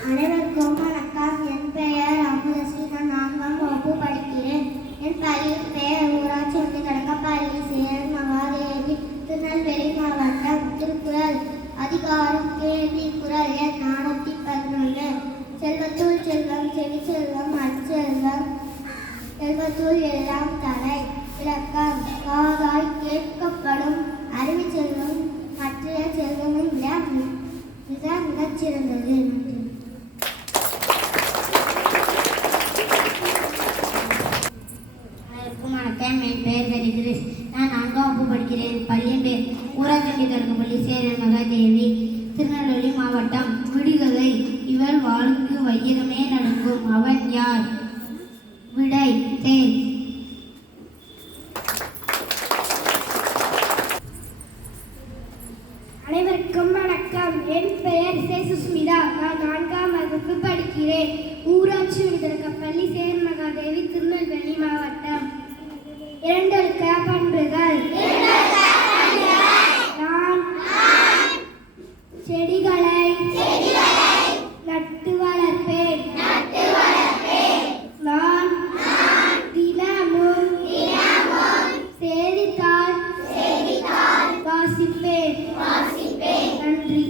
அனைவருக்கும் வணக்கம் என் பெயர் அமுதஸ்ரீ நான் நான்காம் வகுப்பு படிக்கிறேன் என் பள்ளியின் பெயர் ஊராட்சி ஒன்று கடக்கப்பள்ளி சேர் மகாதேவி திருநெல்வேலி மாவட்டம் திருக்குறள் அதிகாரம் கேள்வி குரல் எண் நானூற்றி பதினொன்று செல்வத்துள் செல்வம் செவி செல்வம் அச்செல்வம் செல்வத்துள் எல்லாம் தர அனைவருக்கும் வணக்கம் என் பெயர் ஹரிகிரிஷ் நான் நான்காம் வகுப்பு படிக்கிறேன். பள்ளியின் பேர் ஊராட்சி தொடக்கப்பள்ளி சேரன் மகாதேவி. திருநெல்வேலி மாவட்டம் விடுகதை. இவள் வாழ்க்கு வையகமே நடக்கும். அவன் யார்? விடை தேன். அனைவருக்கும் வணக்கம். என் பெயர் சே சுஸ்மிதா நான் நான்காம் வகுப்பு படிக்கிறேன். ஊராட்சி விதற்கப்பள்ளி சேர் மகாதேவி திருநெல்வேலி நன்றி